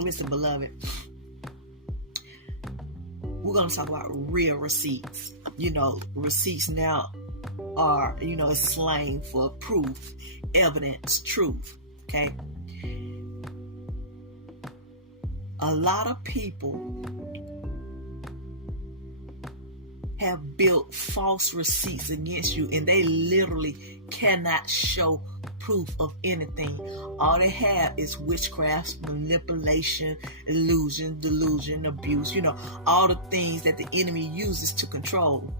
Listen, beloved, we're going to talk about real receipts. Receipts now are, it's slang for proof, evidence, truth. Okay. A lot of people have built false receipts against you, and they literally cannot show proof of anything. All they have is witchcraft, manipulation, illusion, delusion, abuse, all the things that the enemy uses to control.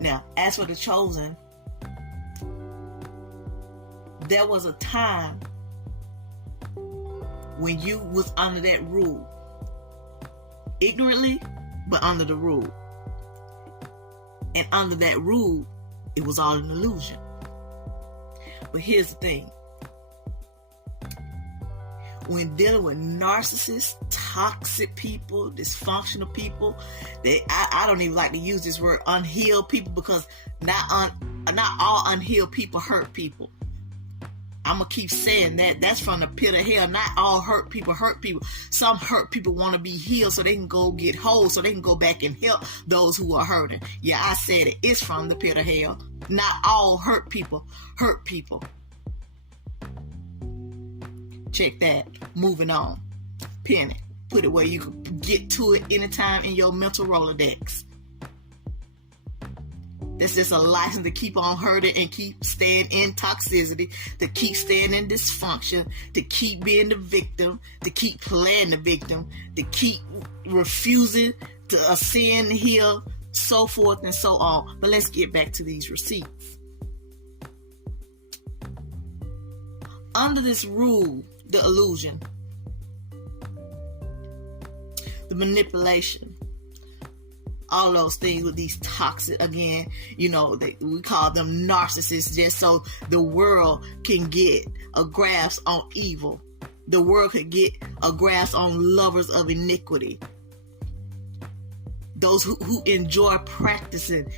Now, as for the chosen, there was a time when you was under that rule. Ignorantly, but under the rule. And under that rule, it was all an illusion. But here's the thing. When dealing with narcissists, toxic people, dysfunctional people, I don't even like to use this word unhealed people, because not all unhealed people hurt people. I'm going to keep saying that. That's from the pit of hell. Not all hurt people hurt people. Some hurt people want to be healed so they can go get whole, so they can go back and help those who are hurting. Yeah, I said it. It's from the pit of hell. Not all hurt people hurt people. Check that. Moving on. Pin it. Put it where you can get to it anytime in your mental Rolodex. That's just a license to keep on hurting and keep staying in toxicity, to keep staying in dysfunction, to keep being the victim, to keep playing the victim, to keep refusing to ascend, heal, so forth and so on. But let's get back to these receipts. Under this rule, the illusion, the manipulation, all those things with these toxic, again, we call them narcissists, just so the world can get a grasp on evil. The world could get a grasp on lovers of iniquity. Those who enjoy practicing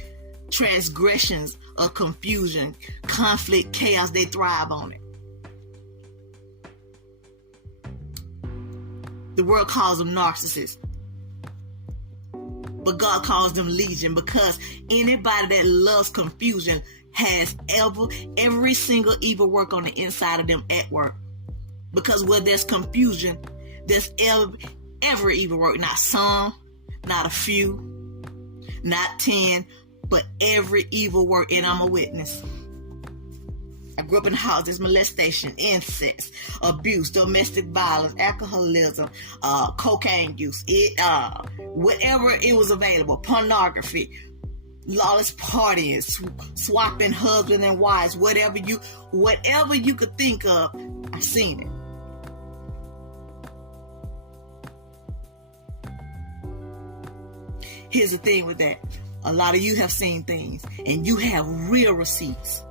transgressions of confusion, conflict, chaos, they thrive on it. The world calls them narcissists. But God calls them legion, because anybody that loves confusion has every single evil work on the inside of them at work. Because where there's confusion, there's every evil work. Not some, not a few, not 10, but every evil work. And I'm a witness. I grew up in houses, molestation, incest, abuse, domestic violence, alcoholism, cocaine use, whatever it was available, pornography, lawless partying, swapping husbands and wives, whatever you could think of, I've seen it. Here's the thing with that. A lot of you have seen things, and you have real receipts.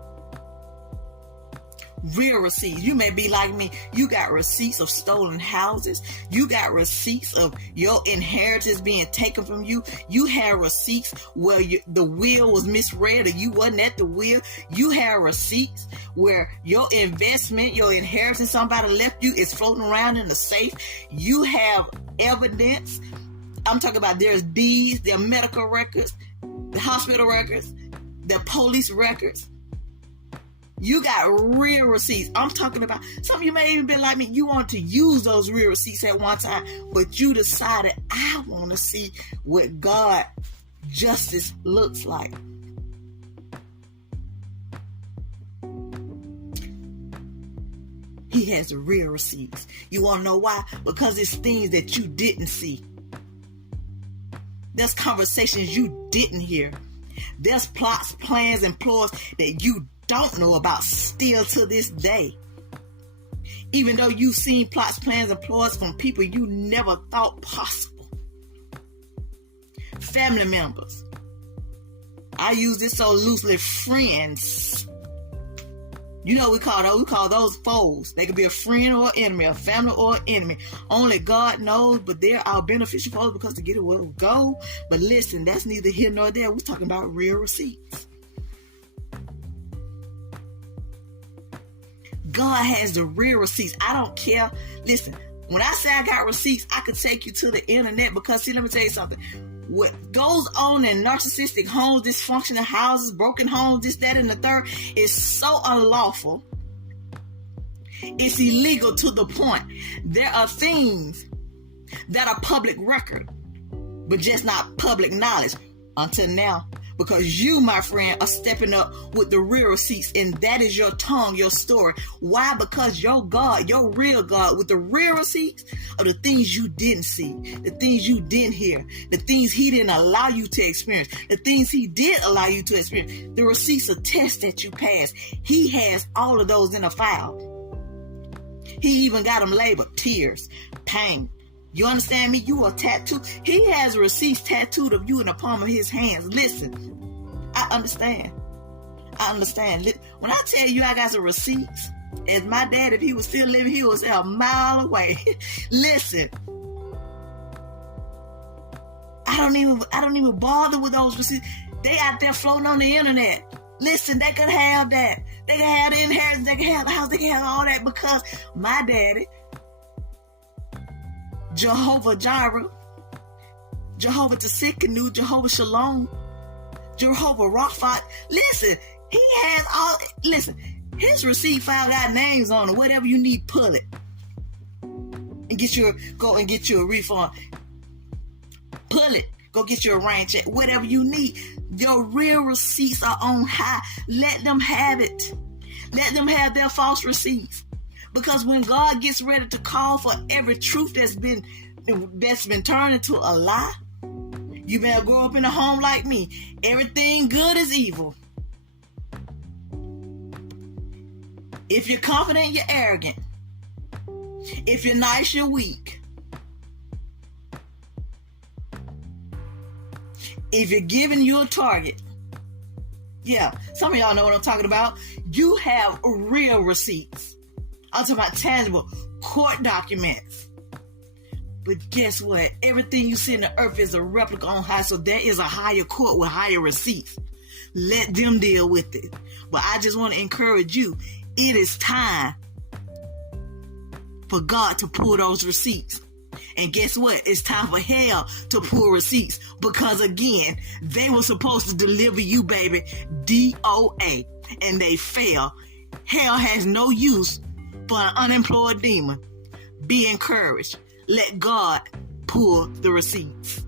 Real receipts. You may be like me. You got receipts of stolen houses. You got receipts of your inheritance being taken from you. You have receipts where the will was misread or you wasn't at the will. You have receipts where your investment, your inheritance, somebody left you, is floating around in the safe. You have evidence. I'm talking about there's deeds, there are medical records, the hospital records, the police records. You got real receipts. I'm talking about, some of you may even be like me. You want to use those real receipts at one time, but you decided, I want to see what God justice looks like. He has the real receipts. You want to know why? Because it's things that you didn't see. There's conversations you didn't hear. There's plots, plans, and ploys that you don't know about still to this day. Even though you've seen plots, plans, and ploys from people you never thought possible. Family members. I use this so loosely. Friends. We call those foes. They could be a friend or an enemy, a family or an enemy. Only God knows, but they're our beneficial foes because to get it will go. But listen, that's neither here nor there. We're talking about real receipts. God has the real receipts. I don't care. Listen, when I say I got receipts, I could take you to the internet because, see, let me tell you something. What goes on in narcissistic homes, dysfunctional houses, broken homes, this, that, and the third is so unlawful. It's illegal to the point. There are things that are public record, but just not public knowledge until now. Because you, my friend, are stepping up with the real receipts, and that is your tongue, your story. Why? Because your God, your real God, with the real receipts are the things you didn't see, the things you didn't hear, the things he didn't allow you to experience, the things he did allow you to experience. The receipts of tests that you passed. He has all of those in a file. He even got them labeled tears, pain. You understand me? You are tattooed. He has receipts tattooed of you in the palm of his hands. Listen, I understand. When I tell you I got some receipts, as my dad, if he was still living, he was a mile away. Listen, I don't even bother with those receipts. They out there floating on the internet. Listen, they could have that. They can have the inheritance. They can have the house. They can have all that because my daddy, Jehovah Jireh, Jehovah Tsidkenu, Jehovah Shalom, Jehovah Rapha. Listen, he has all. Listen, his receipt file got names on it. Whatever you need, pull it and go and get you a refund. Pull it. Go get you a rain check. Whatever you need. Your real receipts are on high. Let them have it. Let them have their false receipts. Because when God gets ready to call for every truth that's been turned into a lie, you better grow up in a home like me. Everything good is evil. If you're confident, you're arrogant. If you're nice, you're weak. If you're giving, you're a target. Yeah, some of y'all know what I'm talking about. You have real receipts. I'm talking about tangible court documents. But guess what? Everything you see in the earth is a replica on high, so there is a higher court with higher receipts. Let them deal with it. But I just want to encourage you. It is time for God to pull those receipts. And guess what? It's time for hell to pull receipts. Because again, they were supposed to deliver you, baby, DOA. And they failed. Hell has no use for an unemployed demon. Be encouraged. Let God pull the receipts.